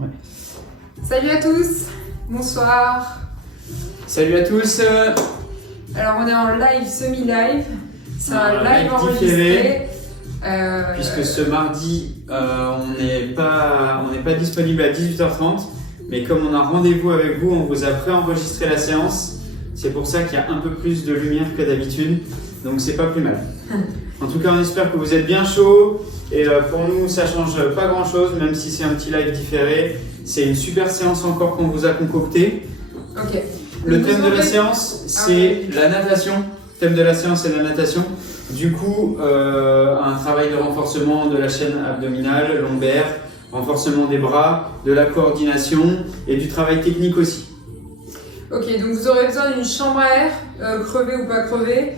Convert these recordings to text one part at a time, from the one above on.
Ouais. Salut à tous, bonsoir. Salut à tous. Alors on est en live, semi-live. C'est un live live enregistré. Puisque ce mardi, on n'est pas disponible à 18h30, mais comme on a rendez-vous avec vous, on vous a pré-enregistré la séance. C'est pour ça qu'il y a un peu plus de lumière que d'habitude, donc c'est pas plus mal. En tout cas, on espère que vous êtes bien chaud. Et pour nous, ça change pas grand-chose, même si c'est un petit live différé. C'est une super séance encore qu'on vous a concoctée. Ok. Le thème de la séance, c'est la natation. Le thème de la séance, c'est la natation. Du coup, un travail de renforcement de la chaîne abdominale, lombaire, renforcement des bras, de la coordination et du travail technique aussi. Ok, donc vous aurez besoin d'une chambre à air, crevée ou pas crevée.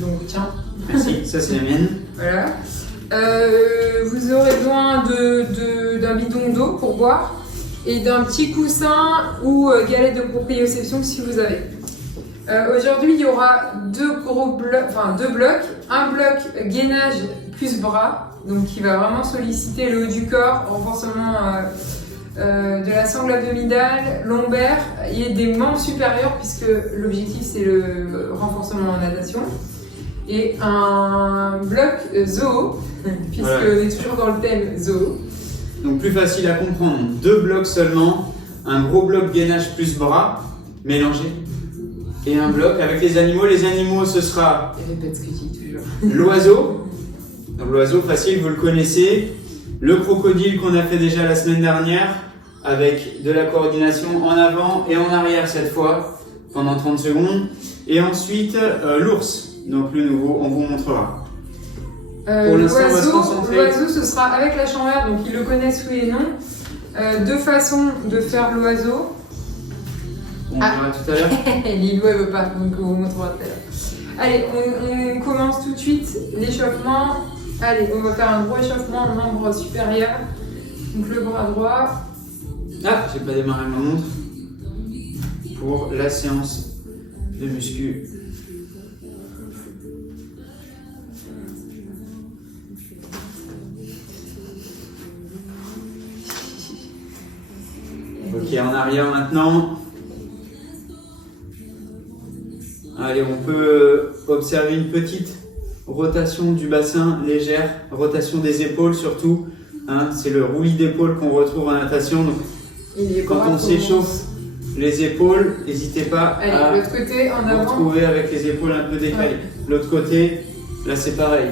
Donc tiens. Merci, ça c'est la mienne. Voilà. Vous aurez besoin d'un bidon d'eau pour boire et d'un petit coussin ou galette de proprioception si vous avez. Aujourd'hui, il y aura deux blocs. Un bloc gainage plus bras, donc qui va vraiment solliciter le haut du corps, renforcement de la sangle abdominale, lombaire et des membres supérieurs, puisque l'objectif c'est le renforcement en natation. Et un bloc zoo, puisque on est toujours dans le thème zoo. Donc plus facile à comprendre, deux blocs seulement, un gros bloc gainage plus bras, mélangé, et un bloc avec les animaux. Les animaux, ce sera Répète ce que tu dis toujours. l'oiseau. Donc l'oiseau facile, vous le connaissez. Le crocodile qu'on a fait déjà la semaine dernière, avec de la coordination en avant et en arrière cette fois, pendant 30 secondes. Et ensuite, l'ours. Donc le nouveau, on vous montrera. Pour l'instant, on va se concentrer. L'oiseau, ce sera avec la chambre à air, donc ils le connaissent oui et non. Deux façons de faire l'oiseau. On verra tout à l'heure. Lilou, elle veut pas, donc on vous montrera tout à l'heure. Allez, on commence tout de suite l'échauffement. Allez, on va faire un gros échauffement au membre supérieur. Donc le bras droit. Ah, j'ai pas démarré ma montre. Pour la séance de muscu. Ok, en arrière maintenant. Allez, on peut observer une petite rotation du bassin légère, rotation des épaules surtout. Hein, c'est le roulis d'épaule qu'on retrouve en natation. Donc, quand on s'échauffe les épaules, n'hésitez pas à l'autre côté, en vous avant. retrouver avec les épaules un peu décalées. L'autre côté, là c'est pareil.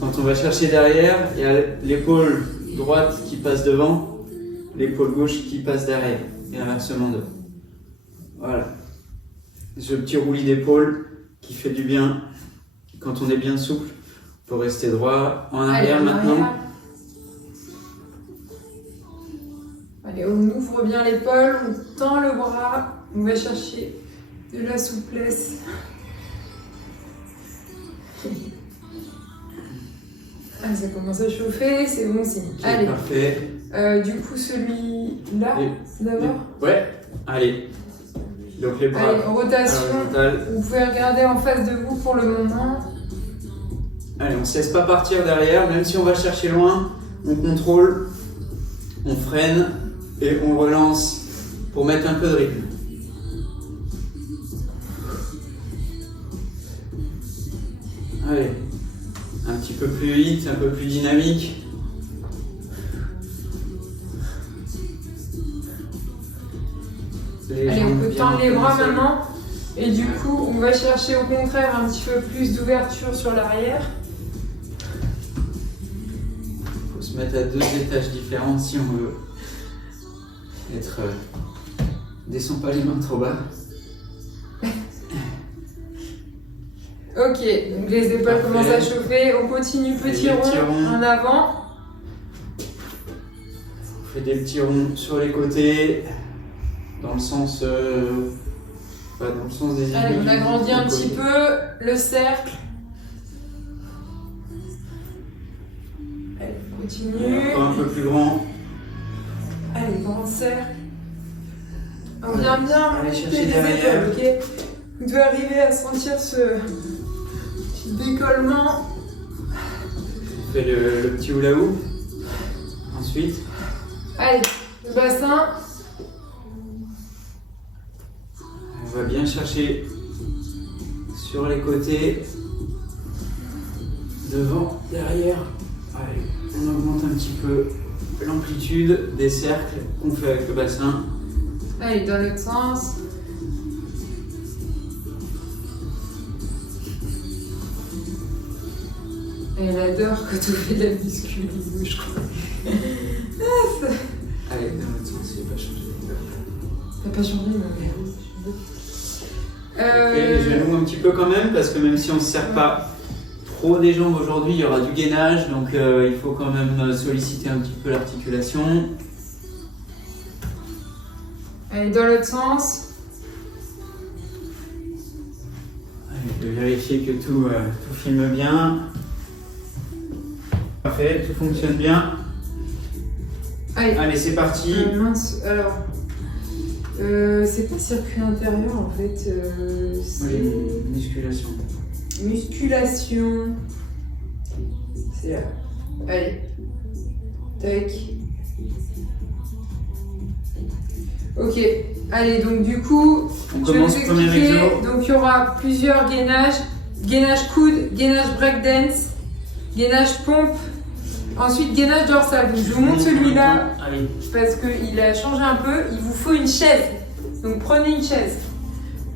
Quand on va chercher derrière, il y a l'épaule droite qui passe devant, l'épaule gauche qui passe derrière. Et inversement de. Voilà. Ce petit roulis d'épaule qui fait du bien. Quand on est bien souple, on peut rester droit. En arrière maintenant. Allez, on ouvre bien l'épaule, on tend le bras, on va chercher de la souplesse. Ah, ça commence à chauffer, c'est bon signe. Allez, parfait. Du coup, celui-là, d'abord. Ouais, allez. Donc les bras. Allez, rotation. Vous pouvez regarder en face de vous pour le moment. Allez, on ne se laisse pas partir derrière, même si on va chercher loin, on contrôle, on freine et on relance pour mettre un peu de rythme. Allez, un petit peu plus vite, un peu plus dynamique. Allez, on peut tendre les bras maintenant. Et du coup, on va chercher au contraire un petit peu plus d'ouverture sur l'arrière. Il faut se mettre à deux étages différents si on veut être... Descends pas les mains trop bas. Ok, donc les épaules commencent à chauffer. On continue petit rond en avant. On fait des petits ronds sur les côtés. Dans le sens... dans le sens des aiguilles. Allez, on agrandit un petit peu le cercle. Allez, on continue. Un peu plus grand. Allez, grand cercle. On vient bien Allez monter chercher les derrière. épaules, ok? Vous devez arriver à sentir ce petit décollement. On fait le petit hula hoop. Ensuite, Allez, le bassin. On va bien chercher sur les côtés, devant, derrière. Allez, on augmente un petit peu l'amplitude des cercles qu'on fait avec le bassin. Allez, dans l'autre sens. Elle adore quand on fait de la muscu, je crois. Allez, dans l'autre sens, il n'a pas changé. T'as pas changé, non, mais... Ok, les genoux un petit peu quand même, parce que même si on ne se sert pas trop des jambes aujourd'hui, il y aura du gainage, donc il faut quand même solliciter un petit peu l'articulation. Allez, dans l'autre sens. Allez, de vérifier que tout filme bien. Parfait, tout fonctionne bien. Allez, c'est parti. Mince, alors... c'est pas circuit intérieur en fait, c'est musculation. Musculation. C'est là. Allez. Tac. Ok. Allez, donc du coup, on je vais vous commence premier expliquer. exo. Donc il y aura plusieurs gainages. Gainage coude, gainage breakdance, gainage pompe. Ensuite, gainage dorsal. Donc, je vous montre celui-là parce qu'il a changé un peu. Il vous faut une chaise. Donc, prenez une chaise.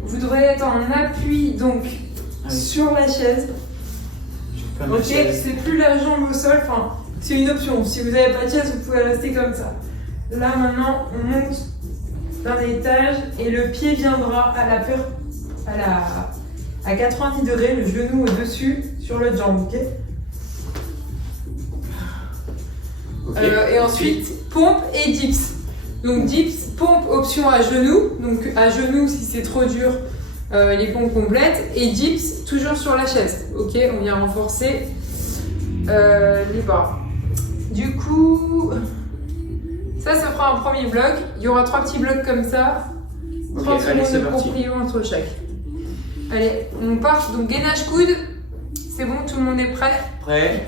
Vous devrez être en appui donc sur la chaise. Ok, c'est plus la jambe au sol. Enfin, c'est une option. Si vous n'avez pas de chaise, vous pouvez rester comme ça. Là, maintenant, on monte d'un étage et le pied viendra à 90 degrés, le genou au-dessus sur l'autre jambe. Ok. Et ensuite, pompe et dips. Donc dips, pompe, option à genoux. Donc à genoux si c'est trop dur, les pompes complètes. Et dips, toujours sur la chaise. Ok, on vient renforcer les bras. Du coup, ça fera un premier bloc. Il y aura 3 petits blocs comme ça. 30 secondes de proprio entre chaque. Allez, on part. Donc gainage coude. C'est bon, tout le monde est prêt? Prêt.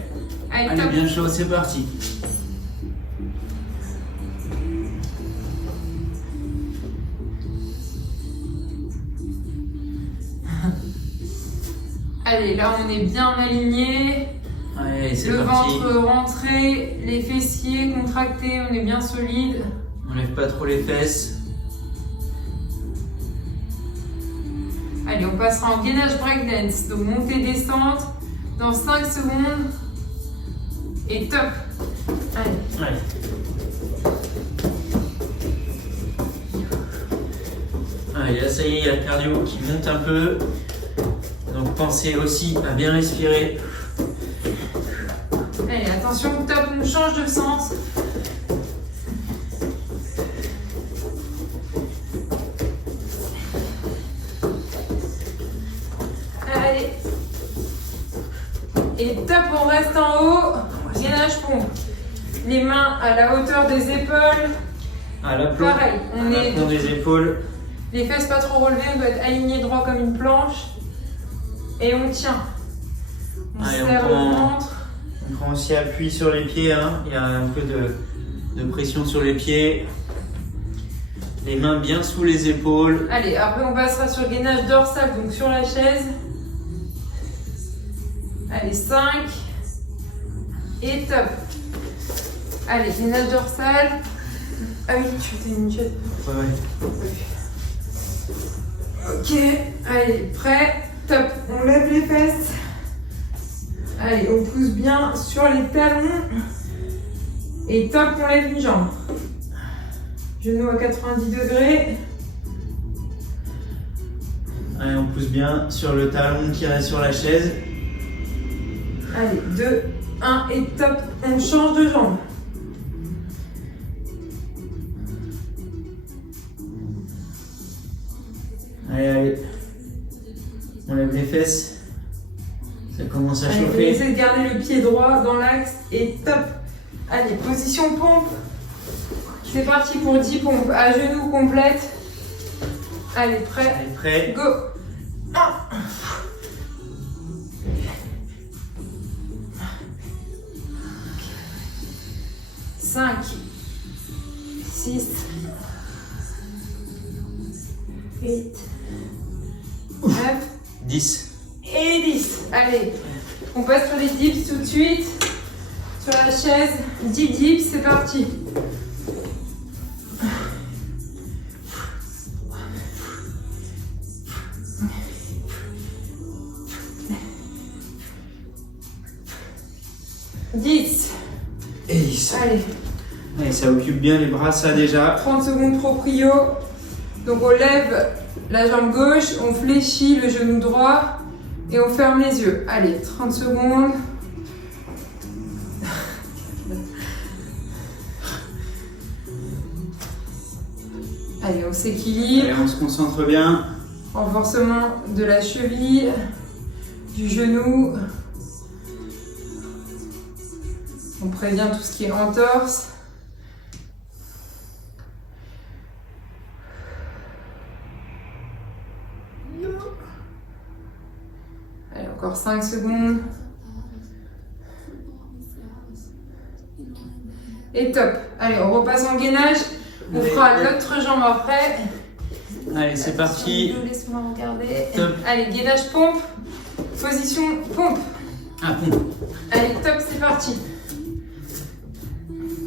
Allez, bien chaud, c'est parti. Allez, là on est bien aligné. Allez, c'est le parti. ventre rentré, les fessiers contractés, on est bien solide. On lève pas trop les fesses. Allez, on passera en gainage breakdance. Donc montée descente dans 5 secondes. Et top. Allez. Allez, là ça y est, il y a le cardio qui monte un peu. Donc pensez aussi à bien respirer. Allez, attention, top, on change de sens. Allez. Et top, on reste en haut. Gainage pompe. Les mains à la hauteur des épaules. À l'aplomb. Pareil, on est des épaules. Les fesses pas trop relevées, on doit être aligné droit comme une planche. Et on tient. On serre le ventre. On prend aussi appui sur les pieds. Hein. Il y a un peu de pression sur les pieds. Les mains bien sous les épaules. Allez, après on passera sur gainage dorsal, donc sur la chaise. Allez, 5. Et top. Allez, gainage dorsal. Ah oui, tu fais une chaise. Ouais. Ok, allez, prêt. Top, on lève les fesses. Allez, on pousse bien sur les talons. Et top, on lève une jambe. Genou à 90 degrés. Allez, on pousse bien sur le talon qui reste sur la chaise. Allez, 2, 1 et top, on change de jambe. Allez, allez. On lève les fesses. Ça commence à Allez, chauffer. essayez de garder le pied droit dans l'axe et top. Allez, position pompe. C'est parti pour 10 pompes. À genoux complète. Allez, prêt. Allez, prêt. Go. 1. 5. 6, 8, 9 10. et 10. Allez, on passe sur les dips tout de suite. Sur la chaise, 10 dips, c'est parti. Et 10. Allez. Allez, ça occupe bien les bras, ça déjà. 30 secondes proprio. Donc on lève la jambe gauche, on fléchit le genou droit et on ferme les yeux. Allez, 30 secondes. Allez, on s'équilibre. Allez, on se concentre bien. Renforcement de la cheville, du genou. On prévient tout ce qui est entorse. Allez, encore 5 secondes. Et top. Allez, on repasse en gainage. On fera l'autre jambe après. Allez, c'est parti. Laisse-moi regarder. Top. Allez, gainage pompe. Position pompe. Ah, bon. Allez, top, c'est parti.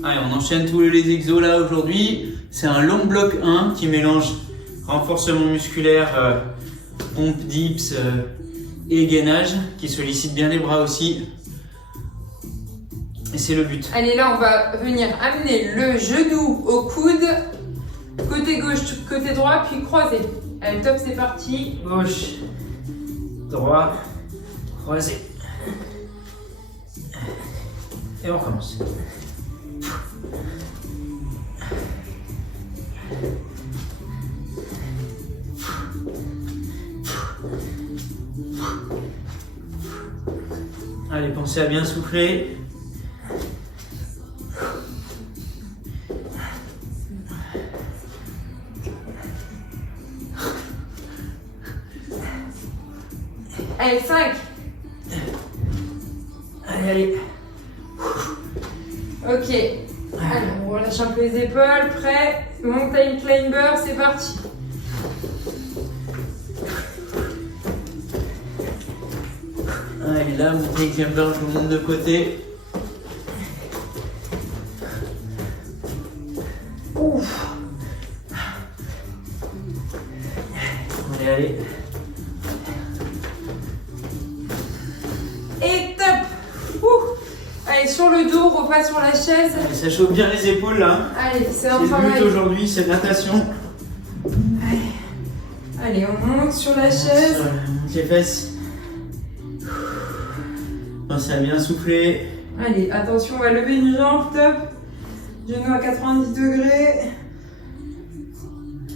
Allez, on enchaîne tous les exos là aujourd'hui. C'est un long bloc 1 qui mélange renforcement musculaire, pompe, dips et gainage, qui sollicite bien les bras aussi. Et c'est le but. Allez, là, on va venir amener le genou au coude. Côté gauche, côté droit, puis croisé. Allez, top, c'est parti. Gauche, droit, croisé. Et on recommence. Allez, pensez à bien souffler. Allez, 5. Allez, allez. Ok. Allez, on relâche un peu les épaules. Prêt. Mountain climber, c'est parti. Allez, là, montez climber, je vous monte de côté. Ouf. Allez, allez. Et top. Ouh. Allez, sur le dos, repasse sur la chaise. Allez, ça chauffe bien les épaules là. Allez, c'est C'est un le but travail. aujourd'hui, c'est natation. Allez, on monte sur la chaise. On monte les fesses. Pensez à bien souffler. Allez, attention, on va lever une jambe, top. Genou à 90 degrés.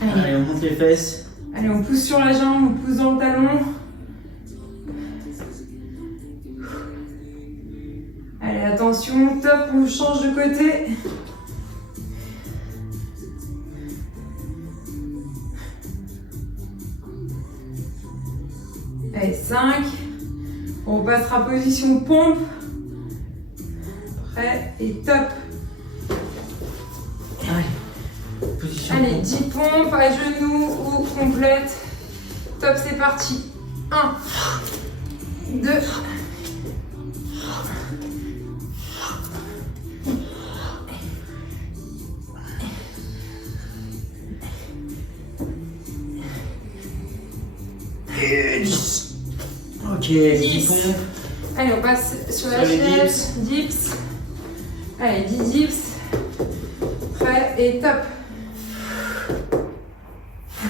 Allez. Allez, on monte les fesses. Allez, on pousse sur la jambe, on pousse dans le talon. Allez, attention, top, on change de côté. Allez, 5. On repassera position pompe. Prêt et top. Allez, position. Allez, 10 pompes à genoux ou complète. Top, c'est parti. 1, 2, 10. Ok, 10. 10 pompes. Allez, on passe sur la Sur les chaise. Dips. Allez, 10 dips. Prêt et top.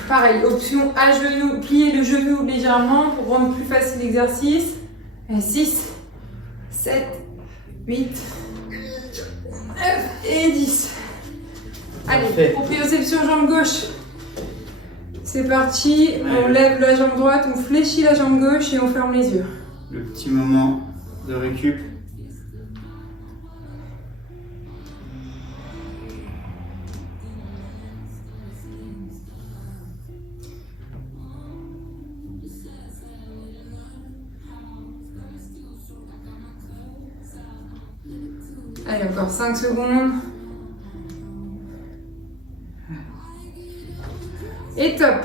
Pareil, option à genoux, plier le genou légèrement pour rendre plus facile l'exercice. 6, 7, 8, 9 et 10. Allez, Parfait. proprioception jambe gauche. C'est parti, Ouais. on lève la jambe droite, on fléchit la jambe gauche et on ferme les yeux. Le petit moment de récup. Allez, encore 5 secondes. Et top.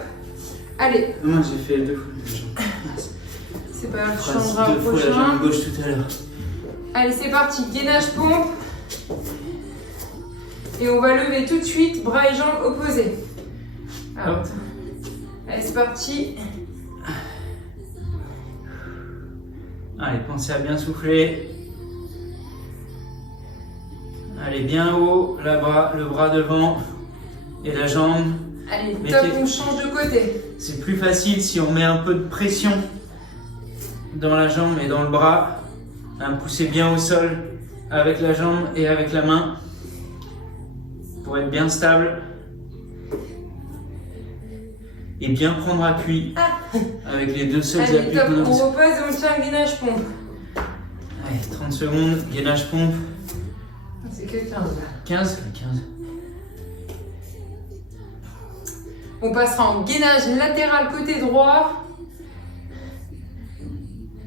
Allez. Non, j'ai fait 2 fois la jambe. C'est pas grave, tu Je changeras au 2 fois la prochain. jambe gauche tout à l'heure. Allez, c'est parti. Gainage pompe. Et on va lever tout de suite, bras et jambes opposés. Alors, Hop. allez, c'est parti. Allez, pensez à bien souffler. Allez, bien haut, le bras devant et la jambe. Allez, Mettez- top, on change de côté. C'est plus facile si on met un peu de pression dans la jambe et dans le bras. Poussez bien au sol avec la jambe et avec la main pour être bien stable. Et bien prendre appui avec les 2 seuls Allez, appuis top, qu'on a. on repose et on tient le gainage pompe. Allez, 30 secondes, gainage pompe. C'est que 15 là. 15. On passera en gainage latéral côté droit.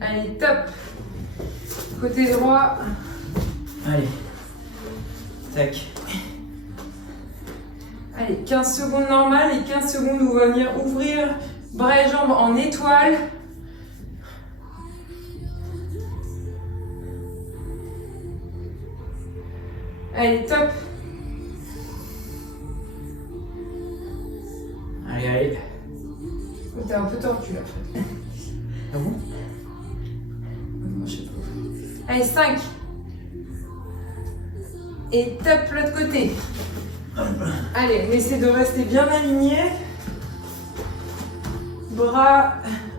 Allez, top. Côté droit. Allez. Tac. Allez, 15 secondes normales et 15 secondes où on va venir ouvrir bras et jambes en étoile. Allez, top. Allez. T'es un peu tordu là. Ah bon? Je sais pas. Allez, 5. Et top l'autre côté. Allez, on essaie de rester bien aligné. Bras,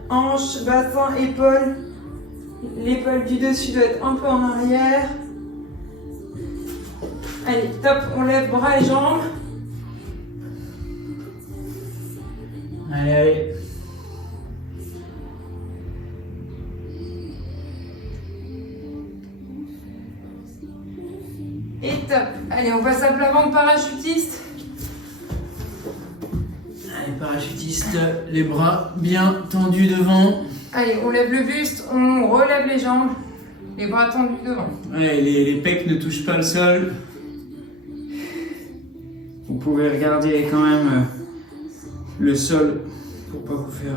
hanches, bassin, épaules. L'épaule du dessus doit être un peu en arrière. Allez, top, on lève bras et jambes. Allez. Et top. Allez, on passe à plat ventre parachutiste. Allez, parachutiste, les bras bien tendus devant. Allez, on lève le buste, on relève les jambes. Les bras tendus devant. Ouais, les pecs ne touchent pas le sol. Vous pouvez regarder quand même le sol pour pas vous faire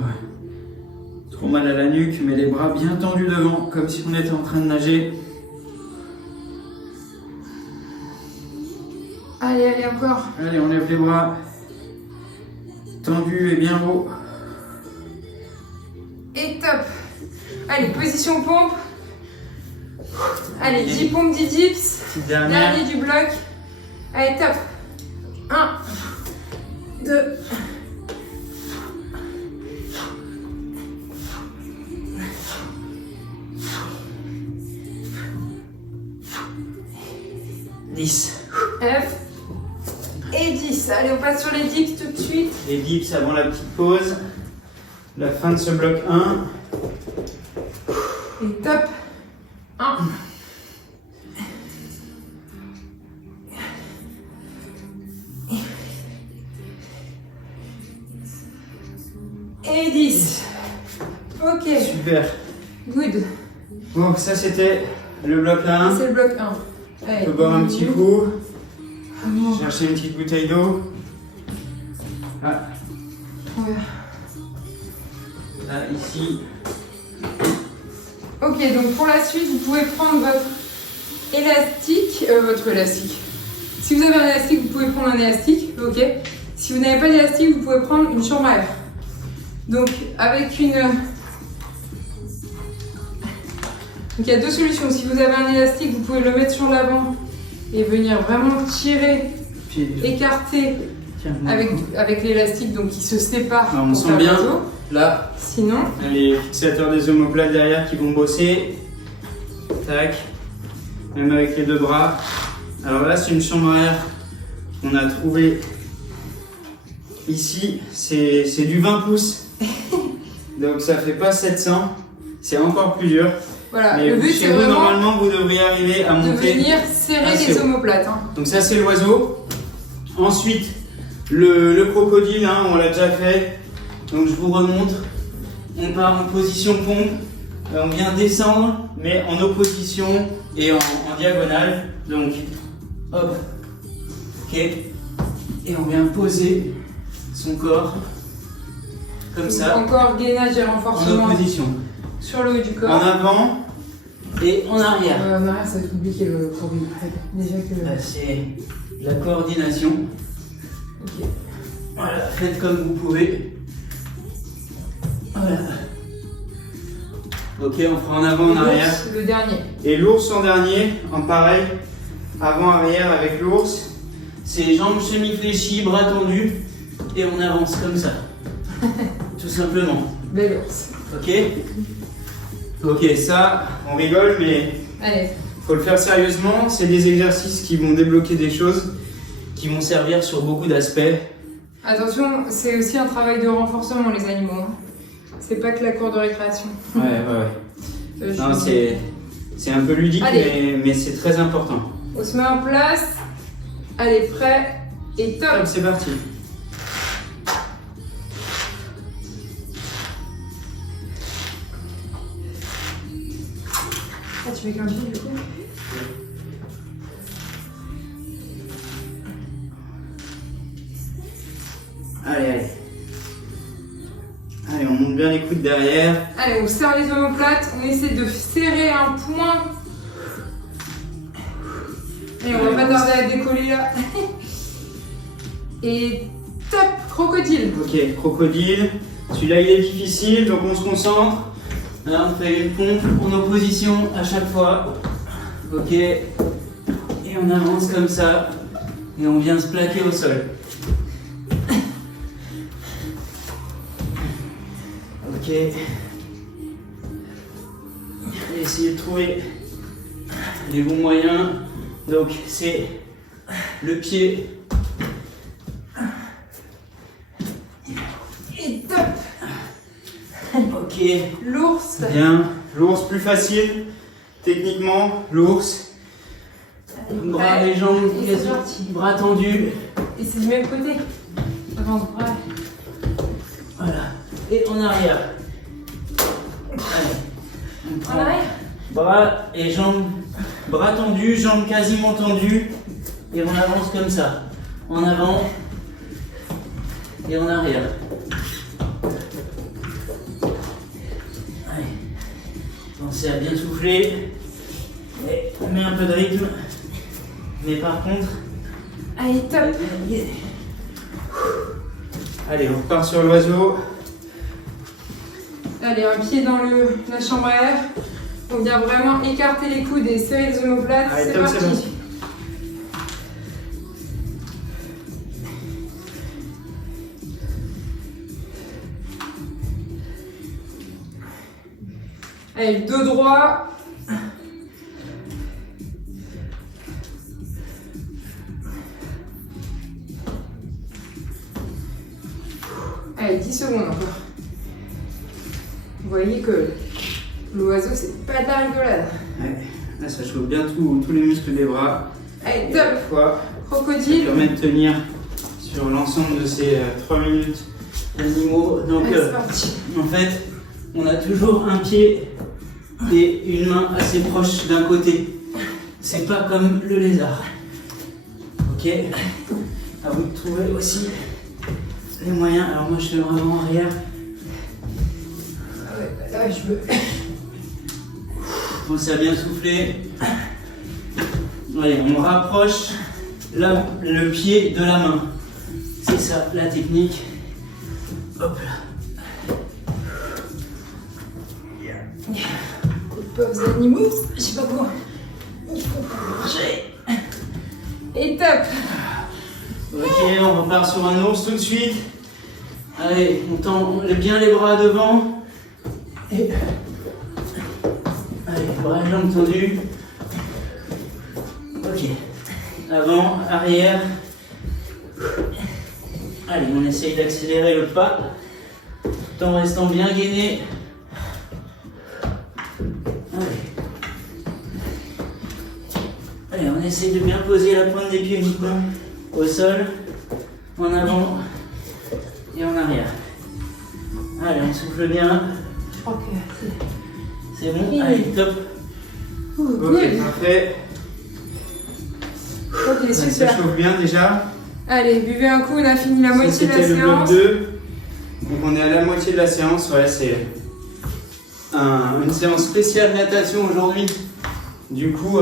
trop mal à la nuque, mais les bras bien tendus devant, comme si on était en train de nager. Allez, allez, encore. Allez, on lève les bras. Tendus et bien haut. Et top. Allez, position pompe. Allez, 10 pompes, 10 dips. Petite dernière. Dernier du bloc. Allez, top. 1, 2. F. Et 10. Allez, on passe sur les dips tout de suite. Les dips avant la petite pause. La fin de ce bloc 1. Et top. 1. Et 10. Ok. Super. Good. Bon, ça c'était le bloc 1. C'est le bloc 1. On peut boire un petit coup. Bon. Chercher une petite bouteille d'eau. Là, Ouais. là, ici. Ok, donc pour la suite, vous pouvez prendre votre élastique. Si vous avez un élastique, vous pouvez prendre un élastique. Ok. Si vous n'avez pas d'élastique, vous pouvez prendre une chambre à air. Donc avec une. Donc il y a 2 solutions. Si vous avez un élastique, vous pouvez le mettre sur l'avant et venir vraiment tirer, Puis, écarter tiens, avec l'élastique, donc qui se sépare. Alors, on pour sent faire bien. l'oiseau. Là, Sinon, les fixateurs des omoplates derrière qui vont bosser. Tac. Même avec les 2 bras. Alors là, c'est une chambre à air qu'on a trouvé ici. C'est du 20 pouces. Donc ça fait pas 700. C'est encore plus dur. voilà. Mais Le but, chez c'est vous, vraiment normalement, vous devriez arriver à de monter. venir serrer assez les haut. omoplates. Hein. Donc ça, c'est l'oiseau. Ensuite, le crocodile, hein, on l'a déjà fait. Donc je vous remontre. On part en position pompe. On vient descendre, mais en opposition et en diagonale. Donc, hop. Ok. Et on vient poser son corps comme ça, Encore gainage et en renforcement opposition. sur le haut du En corps. avant et en arrière. En arrière, ça va être compliqué le courbis. Déjà que. Là, c'est la coordination. Ok. Voilà, faites comme vous pouvez. Voilà. Ok, on fera en avant, en arrière. L'ours, le dernier. Et l'ours en dernier, en pareil, avant-arrière avec l'ours. C'est jambes semi-fléchies, bras tendus. Et on avance comme ça. Tout simplement. Bel ours. Ok? Ok, ça, on rigole, mais Allez. faut le faire sérieusement. C'est des exercices qui vont débloquer des choses. Qui vont servir sur beaucoup d'aspects. Attention, c'est aussi un travail de renforcement, les animaux. Hein. C'est pas que la cour de récréation. Ouais. Je Non, suis- c'est un peu ludique, Allez. mais c'est très important. On se met en place. Allez, prêt. Et top. Hop, c'est parti. Ah, tu fais qu'un pied du coup. Allez. Allez, on monte bien les coudes derrière. Allez, on serre les omoplates. On essaie de serrer un point. Et on va pas tarder à décoller là. Et top, crocodile. Ok, crocodile. Celui-là, il est difficile, donc on se concentre. Là, on fait une pompe en opposition à chaque fois. Ok. Et on avance comme ça. Et on vient se plaquer au sol. Ok. Essayez de trouver les bons moyens. Donc, c'est le pied. Et top. Ok. L'ours. Bien. L'ours, plus facile. Techniquement, l'ours. Bras et jambes, Et c'est parti. bras tendus. Et c'est du même côté. Avant-bras. Voilà. Et en arrière. Allez. On En prend arrière. bras et jambes, bras tendus, jambes quasiment tendues. Et on avance comme ça. En avant et en arrière. Allez. Pensez à bien souffler. Et on met un peu de rythme. Mais par contre, Allez, top. Allez, on repart sur l'oiseau. Allez, un pied dans la chambre à air. On vient vraiment écarter les coudes et serrer les omoplates. Allez, C'est top, c'est parti. Allez, dos droit. Allez, 10 secondes encore. Vous voyez que l'oiseau, c'est pas de la rigolade. Ouais. Là, ça chauffe bien tous les muscles des bras. Allez, Et à la top. fois, ça Crocodile. permet de tenir sur l'ensemble de ces 3 minutes. animaux. Donc, Allez, c'est parti. en fait, on a toujours un pied et une main assez proche d'un côté. C'est pas comme le lézard. Ok. À vous de trouver aussi les moyens. Alors moi je fais vraiment arrière. Ah ouais, là, je veux. Pensez à bien souffler. Allez, on rapproche le pied de la main. C'est ça la technique. Hop là. Pauvres animaux, je sais pas quoi. Il faut pas marcher. Et top. Ok, on repart sur un ours tout de suite. Allez, on tend bien les bras devant. Et... Allez, bras et jambes tendus. Ok. Avant, arrière. Allez, on essaye d'accélérer le pas. Tout en restant bien gainé. Allez, on essaye de bien poser la pointe des pieds uniquement au sol, en avant et en arrière. Allez, on souffle bien. Je crois que C'est bon. Allez, top. Good. Ok, parfait. Ok, Ça super. chauffe bien déjà. Allez, buvez un coup, on a fini la Ça, moitié de la c'était le bloc séance. 2. Donc on est à la moitié de la séance, ouais, c'est une séance spéciale natation aujourd'hui. Du coup,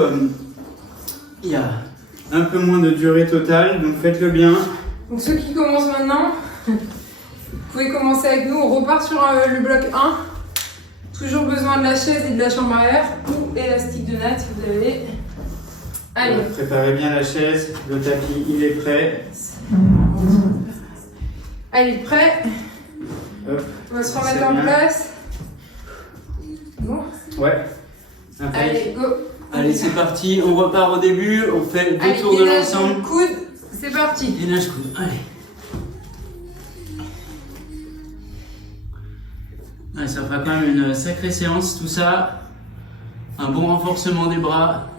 il y a un peu moins de durée totale, donc faites-le bien. Donc ceux qui commencent maintenant, vous pouvez commencer avec nous. On repart sur le bloc 1. Toujours besoin de la chaise et de la chambre arrière ou élastique de natte si vous avez. Allez. Préparez bien la chaise, le tapis il est prêt. Allez, prêt. Hop. On va se remettre en place. Bon. Ouais. Allez, go. Allez, c'est parti, on repart au début, on fait deux Allez, tours de gainage l'ensemble. coude, c'est parti. Gainage coude, allez. Ouais, ça fera quand même une sacrée séance, tout ça. Un bon renforcement des bras,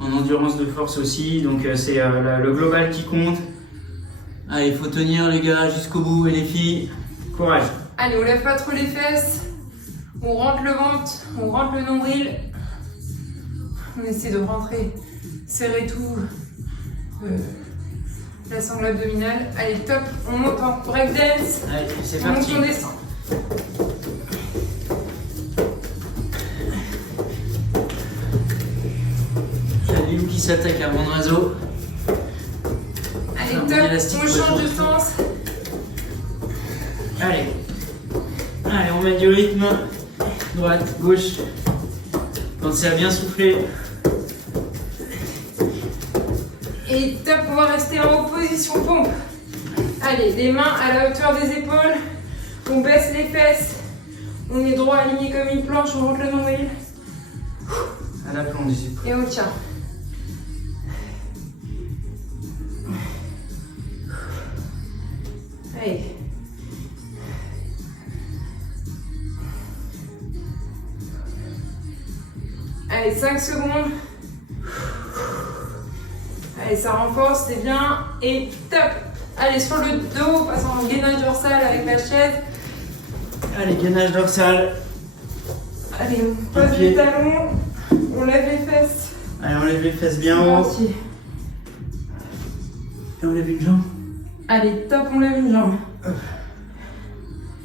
en endurance de force aussi, donc c'est le global qui compte. Allez, il faut tenir les gars jusqu'au bout et les filles, courage. Allez, on lève pas trop les fesses. On rentre le ventre, on rentre le nombril. On essaie de rentrer, serrer tout la sangle abdominale. Allez, top, on monte en breakdance. Allez, c'est On monte, parti. on descend. Il y a Lou qui s'attaque à mon oiseau. Allez, Mon top, élastique on peut change de chauffer. sens. Allez. Allez, on met du rythme. Droite, gauche. Pensez à bien souffler. Et top, on va rester en position pompe. Allez, les mains à la hauteur des épaules. On baisse les fesses. On est droit aligné comme une planche, on monte le nombril. À la plongée. Et on tient. Allez. Allez, 5 secondes. Allez, ça renforce, c'est bien. Et top. Allez, sur le dos, passant en gainage dorsal avec la chaise. Allez, gainage dorsal. Allez, on pose les talons. On lève les fesses. Allez, on lève les fesses bien C'est haut. parti. Et on lève une jambe. Allez, top, on lève une jambe.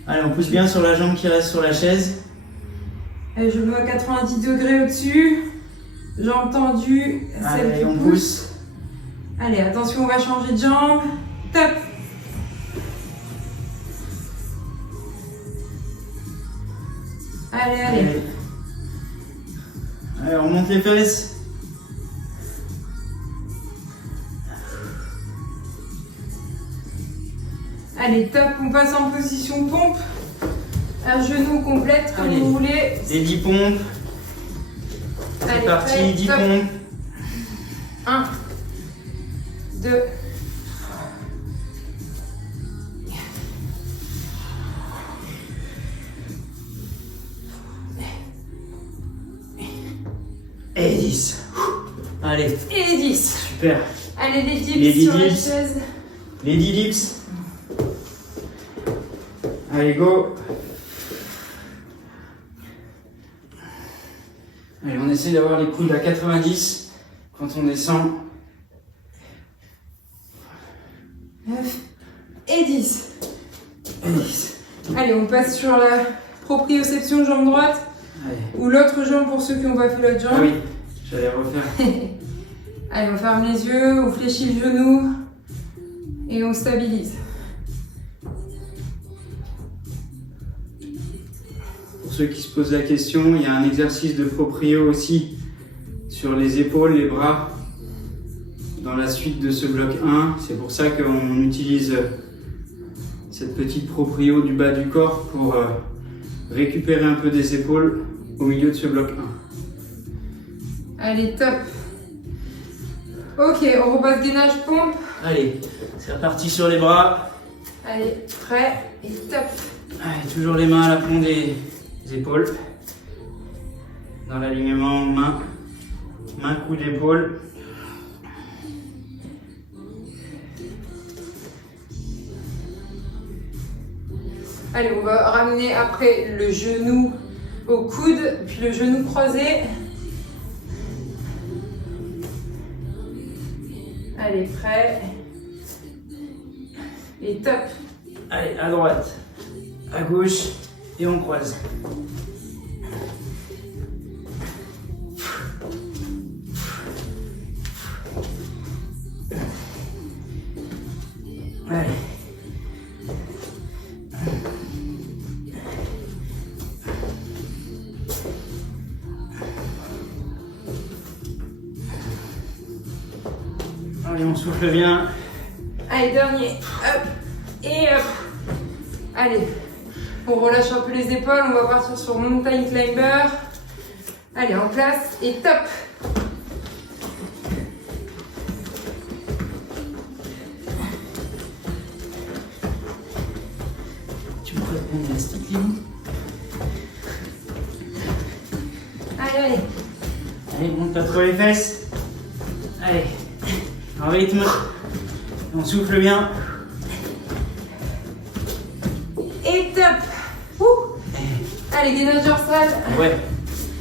Allez, on pousse bien sur la jambe qui reste sur la chaise. Allez, je me à 90 degrés au-dessus. Jambes tendues. Celle Allez, qui on pousse. pousse. Allez, attention, on va changer de jambe. Top. Allez, allez. Allez. Allez, on remonte les fesses. Allez, top, on passe en position pompe. À genoux complète, comme Allez. vous voulez. Des 10 pompes. Allez, C'est parti, prêt, 10 top. pompes. 1, 2, Et 10. Allez, et 10. Super. Allez, les dips Les 10 sur la dips. chaise. Les 10 dips. Allez, go. Allez, on essaie d'avoir les coudes à 90 quand on descend. 9 et 10. Et 10. Allez, on passe sur la proprioception jambe droite Allez. ou l'autre jambe pour ceux qui n'ont pas fait l'autre Ah jambe. oui, j'allais refaire. Allez, on ferme les yeux, on fléchit le genou et on stabilise. Pour ceux qui se posent la question, il y a un exercice de proprio aussi sur les épaules, les bras dans la suite de ce bloc 1. C'est pour ça qu'on utilise cette petite proprio du bas du corps pour récupérer un peu des épaules au milieu de ce bloc 1. Allez, top. Ok, on repasse gainage pompe. allez, c'est reparti sur les bras. Allez, prêt et top. Allez, toujours les mains à l'aplomb des épaules. Dans l'alignement main, coude, épaule. Allez, on va ramener après le genou au coude, puis le genou croisé. Allez, prêt. Et top. Allez, à droite. à gauche et on croise. Allez. Allez, on souffle bien. Allez, dernier. Hop. Et hop. Allez. On relâche un peu les épaules. On va partir sur Mountain Climber. Allez, en place. Et top. Tu me prêtes mon élastique, Léo? Allez, allez. Allez, monte pas trop les fesses. Allez, en rythme. On souffle bien. Et top. Ouh. Allez, gainage dorsal. Ouais,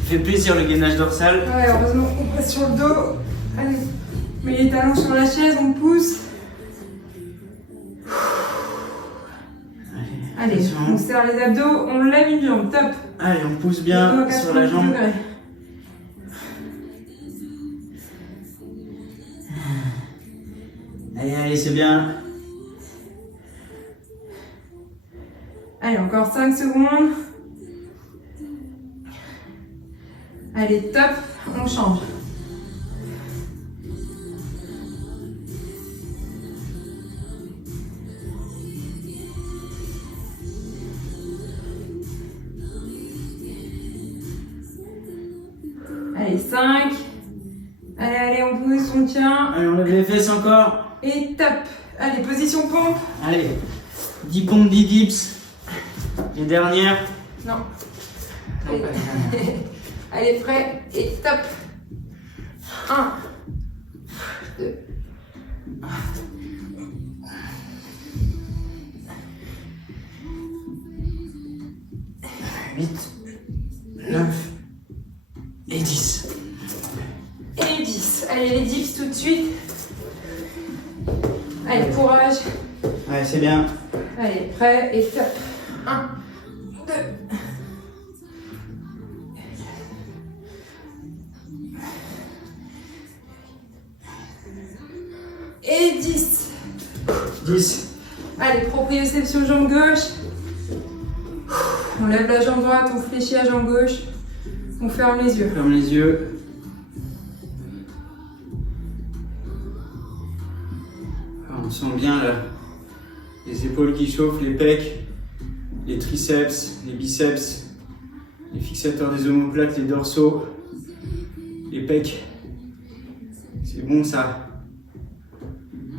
fait plaisir le gainage dorsal. Ouais, heureusement qu'on passe sur le dos. Allez, mets les talons sur la chaise, on pousse. Allez, attention. on serre les abdos, on lève une jambe, top. Allez, on pousse bien sur la jambe. Degrés. Allez, allez, c'est bien. Allez, encore 5 secondes. Allez, top, on change. Allez, 5. Allez, allez, on pousse, on tient. Allez, on lève les fesses encore. Et top. Allez, position pompe. Allez, 10 pompes, 10 dips. Les dernières. Non. Non, Allez. pas les dernières. Allez, prêt. Et top. 1, 2. 8, 9 et 10. Et 10. Allez, les dips tout de suite. Allez, courage. Ouais, c'est bien. Allez, prêt et top. 1, 2. Et 10. 10. Allez, proprioception jambe gauche. On lève la jambe droite, on fléchit la jambe gauche. On ferme les yeux. Ferme les yeux. On sent bien là, les épaules qui chauffent, les pecs, les triceps, les biceps, les fixateurs des omoplates, les dorsaux, les pecs. C'est bon ça.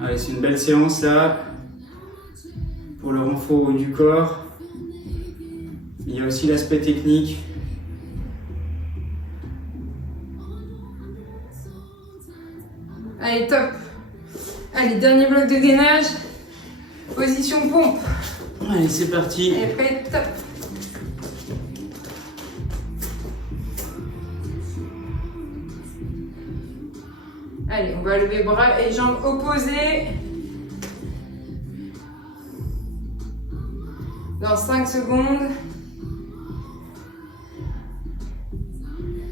Allez, c'est une belle séance là pour le renfort du corps. Il y a aussi l'aspect technique. Allez, top. Allez, dernier bloc de gainage. Position pompe. Allez, c'est parti. Allez, prêt, top. Allez, on va lever bras et jambes opposées. Dans 5 secondes.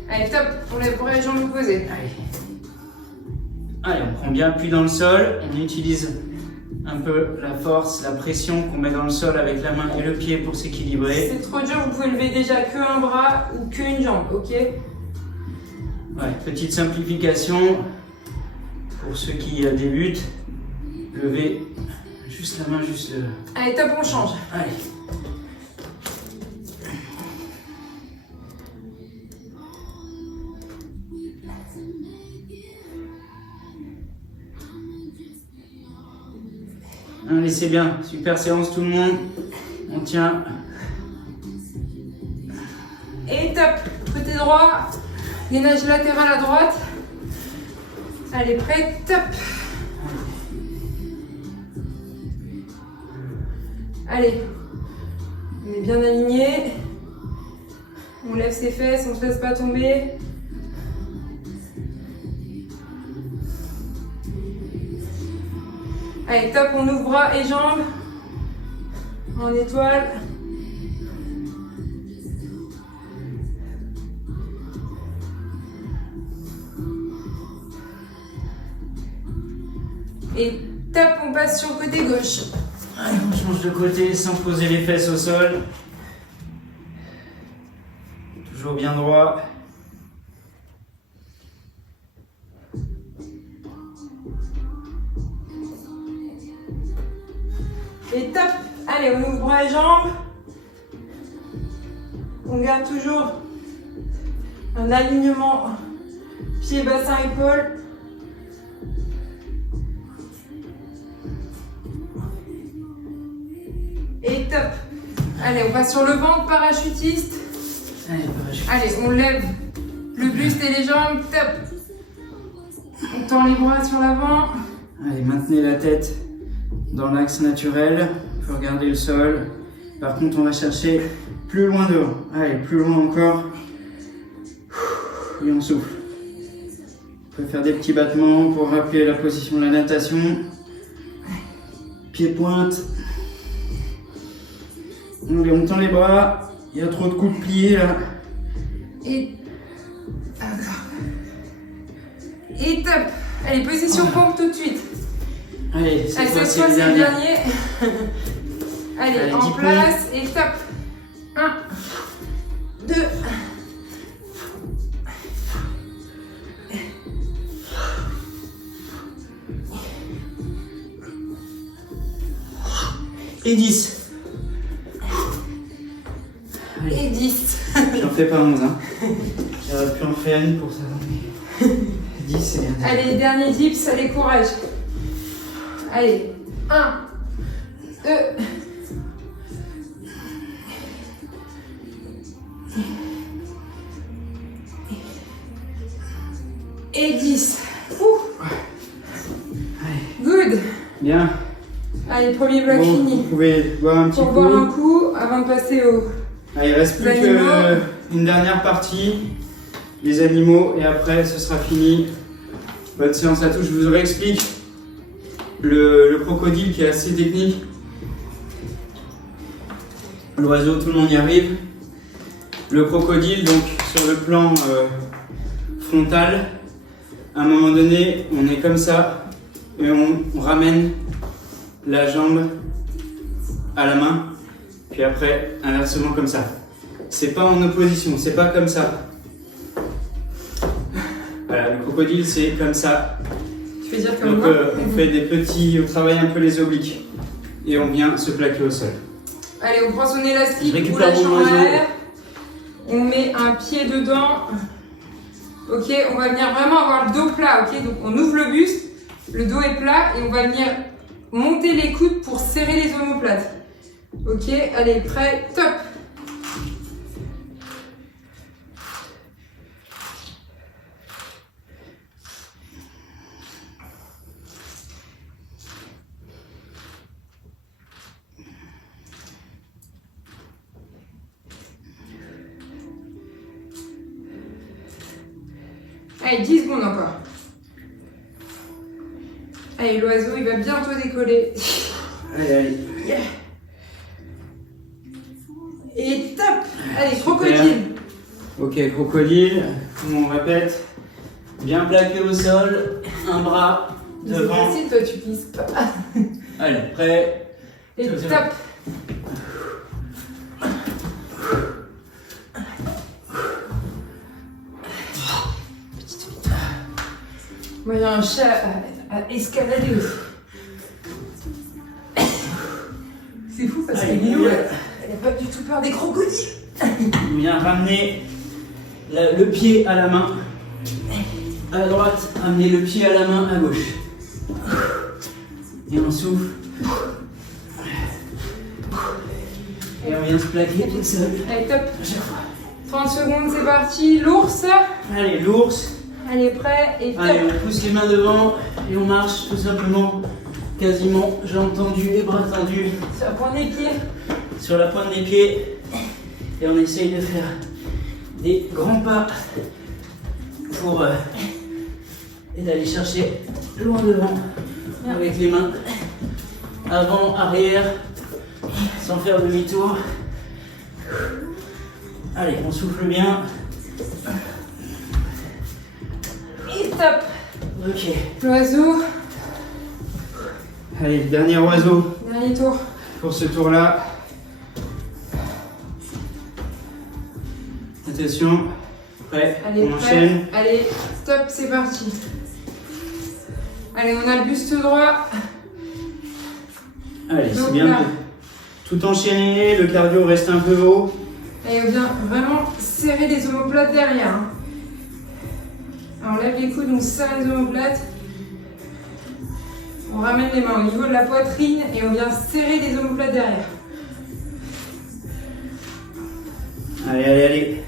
Allez, top. On lève bras et jambes opposées. Allez, on prend bien appui dans le sol. On utilise un peu la force, la pression qu'on met dans le sol avec la main et le pied pour s'équilibrer. C'est trop dur, vous pouvez lever déjà qu'un bras ou qu'une jambe, ok? Ouais, petite simplification pour ceux qui débutent. Levez juste la main, juste le... Allez, top, on change. Allez. Allez, c'est bien. Super séance tout le monde. On tient. Et top, côté droit, gainage latéral à droite. Allez, prêt, top. Allez, on est bien aligné. On lève ses fesses, on ne se laisse pas tomber. Allez, top, on ouvre bras et jambes. En étoile. Et top, on passe sur le côté gauche. Allez, on change de côté sans poser les fesses au sol. Toujours bien droit. Et top. Allez, on ouvre les jambes. On garde toujours un alignement pied, bassin, épaule. Et top. Allez, on passe sur le ventre parachutiste. Allez, parachute. Allez, on lève le buste et les jambes. Top. On tend les bras sur l'avant. Allez, maintenez la tête dans l'axe naturel. Il faut regarder le sol. Par contre, on va chercher plus loin devant. Allez, plus loin encore. Et on souffle. On peut faire des petits battements pour rappeler la position de la natation. Pied pointe. Allez, on tend les bras. Il y a trop de coudes pliés là. Et... Et top. Allez, position pompe tout de suite. Allez, Allez, cette fois c'est le dernier. Allez, en place et top. 1, 2. Et 10. Et 10. J'en fais pas 11, hein. J'aurais pu en faire une pour ça. 10, c'est bien. Allez, dernier dips, allez, courage. Allez, 1, 2. Et 10. Good. Bien. Allez, premier bloc Bon, fini. vous pouvez boire un petit Pour coup. boire un coup avant de passer au... Allez, il reste plus Animaux. qu'une dernière partie, les animaux, et après ce sera fini. Bonne séance à tous. Je vous réexplique le crocodile qui est assez technique. L'oiseau, tout le monde y arrive. Le crocodile, donc sur le plan frontal, à un moment donné, on est comme ça et on ramène la jambe à la main, puis après inversement comme ça. C'est pas en opposition, c'est pas comme ça. Voilà, le crocodile c'est comme ça. Tu veux dire comme Donc moi on fait des petits, on travaille un peu les obliques et on vient se plaquer au sol. Allez, on prend son Je élastique ou récupère la mon chambre à oiseau. air. On met un pied dedans. Ok, on va venir vraiment avoir le dos plat. Ok, donc on ouvre le buste, le dos est plat et on va venir monter les coudes pour serrer les omoplates. Ok, allez, prêt, top. Allez, 10 secondes encore. Allez, l'oiseau, il va bientôt décoller. Allez, allez. Yeah. Et top. Allez, crocodile. Ok, crocodile, on répète. Bien plaqué au sol, un bras C'est devant. facile, toi, tu pisses pas. Allez, prêt. Et C'est top. Moi, j'ai un chat à escalader aussi. C'est fou parce que Allez, Lilou, bien. elle n'a pas du tout peur des crocodiles. On vient ramener le pied à la main. À droite, ramener le pied à la main à gauche. Et on souffle. Et on vient se plaquer tout seul. Allez, top. À chaque fois. 30 secondes, c'est parti. L'ours. Allez, l'ours. Allez, prêt et top. Allez, on pousse les mains devant et on marche tout simplement, quasiment jambes tendues et bras tendus Sur la pointe des pieds. sur la pointe des pieds. Et on essaye de faire des grands pas pour et d'aller chercher loin devant avec les mains avant, arrière, sans faire demi-tour. Allez, on souffle bien. Et top. Ok. L'oiseau. Allez, dernier oiseau Dernier tour. pour ce tour-là. Attention, prêt, Allez, on prêt. enchaîne. Allez, stop, c'est parti. Allez, on a le buste droit. Allez, c'est Donc bien là. de tout enchaîner, le cardio reste un peu haut. Et on vient vraiment serrer les omoplates derrière. Hein. Alors, on lève les coudes, on serre les omoplates. On ramène les mains au niveau de la poitrine et on vient serrer les omoplates derrière. Allez, allez, allez.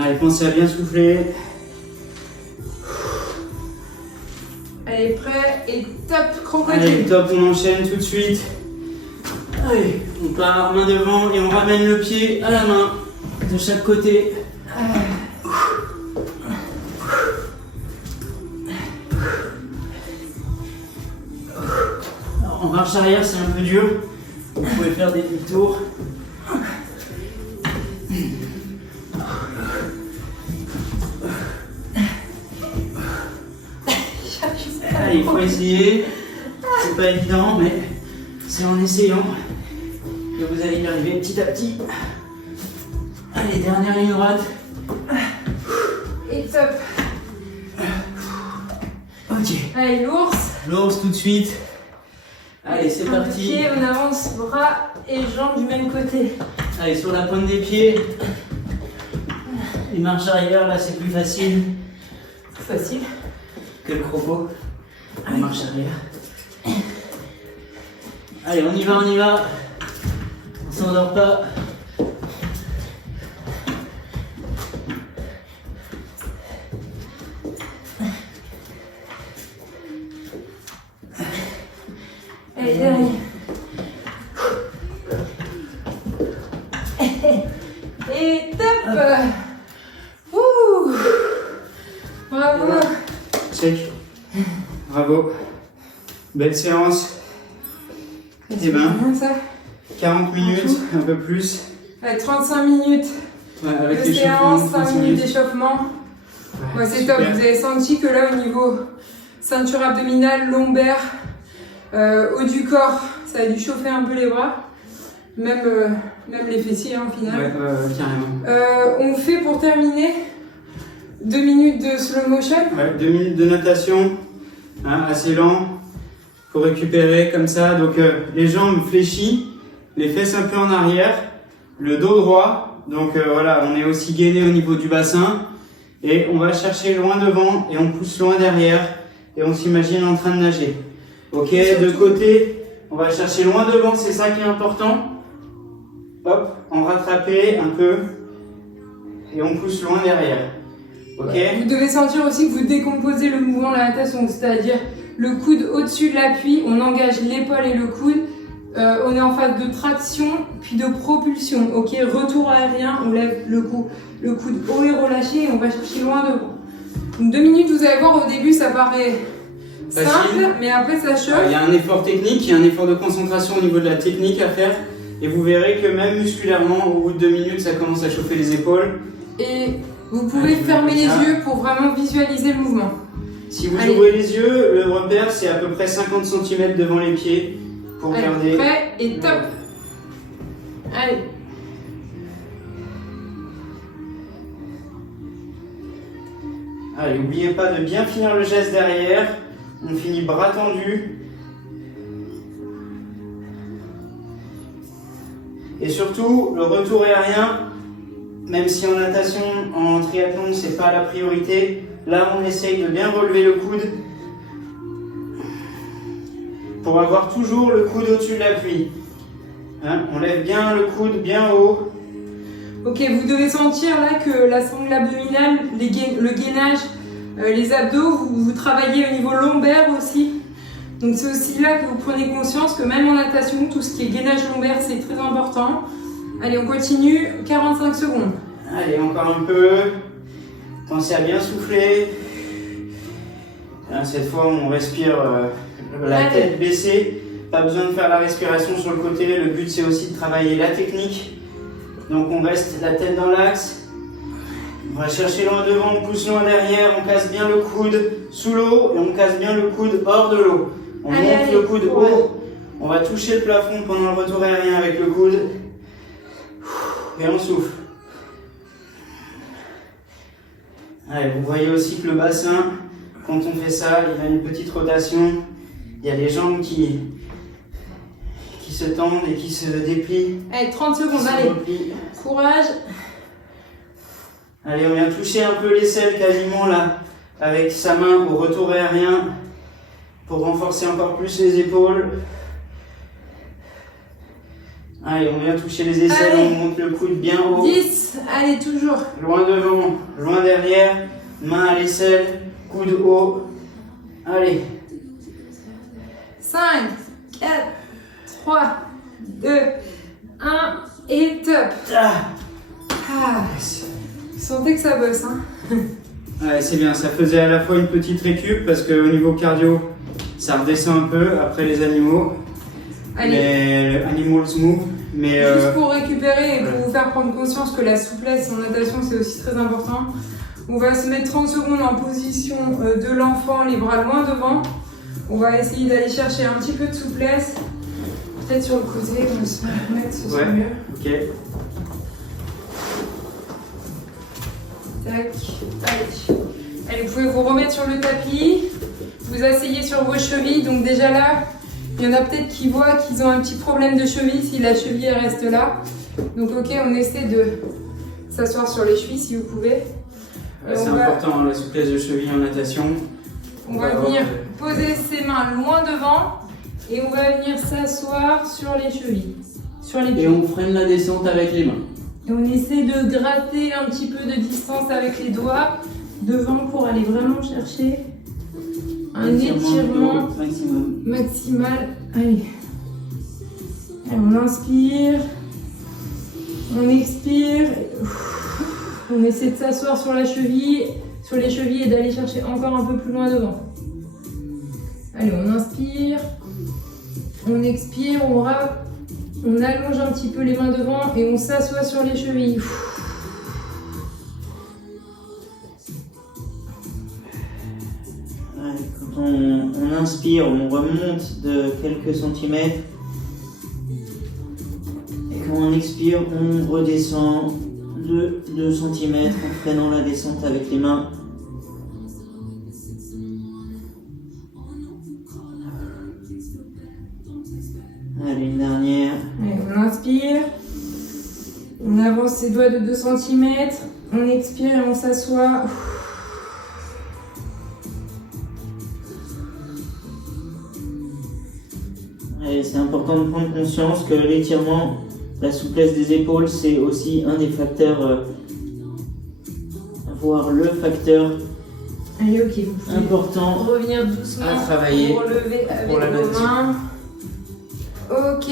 Allez, pensez à bien souffler. Allez, prêt et top, Allez, crocodile. top, on enchaîne tout de suite. Allez, on part main devant et on ramène le pied à la main de chaque côté. Alors, en marche arrière, c'est un peu dur. Vous pouvez faire des demi-tours. Allez, il faut essayer. C'est pas évident, mais c'est en essayant que vous allez y arriver petit à petit. Allez, dernière ligne droite. Et top. Ok. Allez, l'ours. L'ours tout de suite. Allez, c'est Un peu parti. pied, on avance bras et jambes du même côté. Allez, sur la pointe des pieds. Les marches arrière, là, c'est plus facile Facile. que le croco. Allez, marche arrière. Allez, on y va, on y va. On s'endort pas. Allez, derrière. Et top. Ouh. Bravo. Check. Bravo. Belle séance. Eh ben, Bien ça. 40 minutes, un peu plus. Allez, 35 minutes Ouais, avec de l'échauffement, séance, 5 35 minutes minutes. d'échauffement. Ouais, Ouais, c'est super. top. Vous avez senti que là, au niveau ceinture abdominale, lombaire, haut du corps, ça a dû chauffer un peu les bras. Même les fessiers, hein, au final. Ouais, carrément. On fait pour terminer 2 minutes de slow motion. Ouais, 2 minutes de natation, hein, assez lent, pour récupérer comme ça. Donc les jambes fléchies, les fesses un peu en arrière, le dos droit. Donc voilà, on est aussi gainé au niveau du bassin. Et on va chercher loin devant et on pousse loin derrière. Et on s'imagine en train de nager. Ok, de côté, on va chercher loin devant, c'est ça qui est important. Hop, on rattraper un peu. Et on pousse loin derrière. Ok. Vous devez sentir aussi que vous décomposez le mouvement de la natation, c'est-à-dire le coude au-dessus de l'appui, on engage l'épaule et le coude, on est en phase de traction puis de propulsion, ok, retour aérien, on lève le coude haut et relâché et on va chercher loin devant. Donc 2 minutes, vous allez voir, au début ça paraît Facile. simple, mais après ça chauffe. Il y a un effort technique, il y a un effort de concentration au niveau de la technique à faire. Et vous verrez que même musculairement, au bout de 2 minutes, ça commence à chauffer les épaules. Et vous pouvez Allez, fermer les ça. yeux pour vraiment visualiser le mouvement. Si vous Allez. ouvrez les yeux, le repère, c'est à peu près 50 cm devant les pieds pour Allez, garder. prêt et top. Allez. Allez, n'oubliez pas de bien finir le geste derrière. On finit bras tendus. Et surtout, le retour aérien, même si en natation, en triathlon, c'est pas la priorité, là on essaye de bien relever le coude pour avoir toujours le coude au-dessus de l'appui. Hein, on lève bien le coude bien haut. Ok, vous devez sentir là que la sangle abdominale, le gainage, les abdos, vous travaillez au niveau lombaire aussi. Donc c'est aussi là que vous prenez conscience que même en natation, tout ce qui est gainage lombaire, c'est très important. Allez, on continue, 45 secondes. Allez, encore un peu. Pensez à bien souffler. Hein, cette fois, on respire la Allez. tête baissée. Pas besoin de faire la respiration sur le côté. Le but, c'est aussi de travailler la technique. Donc, on reste la tête dans l'axe. On va chercher loin devant, on pousse loin derrière. On casse bien le coude sous l'eau et on casse bien le coude hors de l'eau. On monte le coude haut. On va toucher le plafond pendant le retour aérien avec le coude. Et on souffle. Allez, vous voyez aussi que le bassin, quand on fait ça, il a une petite rotation. Il y a les jambes qui se tendent et qui se déplient. Allez, 30 secondes, allez. Courage. Allez, on vient toucher un peu l'aisselle quasiment là, avec sa main au retour aérien pour renforcer encore plus les épaules. Allez, on vient toucher les aisselles, allez. On monte le coude bien haut. 10, allez, toujours. Loin devant, loin derrière, main à l'aisselle, coude haut. Allez. 5, 4, 3, 2, 1 et top. Sentez que ça bosse, hein. Ouais, c'est bien, ça faisait à la fois une petite récup parce qu'au niveau cardio, ça redescend un peu après les animaux. Allez. Les animals move. Mais juste pour récupérer et pour vous faire prendre conscience que la souplesse en natation c'est aussi très important, on va se mettre 30 secondes en position de l'enfant, les bras loin devant. On va essayer d'aller chercher un petit peu de souplesse. Peut-être sur le côté, on va se mettre, ce sera mieux. Ok. Tac, allez. Allez, vous pouvez vous remettre sur le tapis, vous asseyez sur vos chevilles. Donc déjà là, il y en a peut-être qui voient qu'ils ont un petit problème de cheville si la cheville elle reste là. Donc ok, on essaie de s'asseoir sur les chevilles si vous pouvez. C'est important, la souplesse de cheville en natation. On va venir poser ses mains loin devant et on va venir s'asseoir sur les chevilles. Sur les pieds. Et on freine la descente avec les mains. Et on essaie de gratter un petit peu de distance avec les doigts devant pour aller vraiment chercher un étirement maximal. Allez. Allez, on inspire, on expire, on essaie de s'asseoir sur la cheville, sur les chevilles et d'aller chercher encore un peu plus loin devant. Allez, on inspire, on expire, on allonge un petit peu les mains devant et on s'assoit sur les chevilles. Quand on inspire, on remonte de quelques centimètres. Et quand on expire, on redescend de 2 cm en freinant la descente avec les mains. Allez, une dernière. Allez, on inspire, on avance ses doigts de 2 cm, on expire et on s'assoit. C'est important de prendre conscience que l'étirement, la souplesse des épaules, c'est aussi un des facteurs, voire le facteur Allez, ok, vous pouvez important revenir doucement à travailler pour relever avec pour la vos natation. mains. Ok,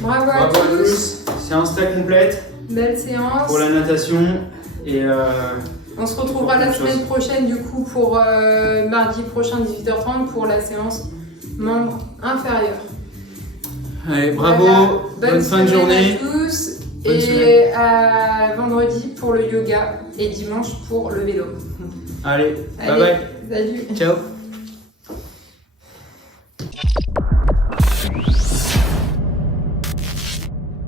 bravo à tous. Séance très complète Belle séance. pour la natation et On se retrouvera la semaine prochaine du coup pour mardi prochain 18h30 pour la séance membre inférieur. allez, bravo, Voilà. bonne fin de journée. À tous Bonne et semaine. à vendredi pour le yoga et dimanche pour le vélo. Allez, Allez, bye bye, salut. ciao.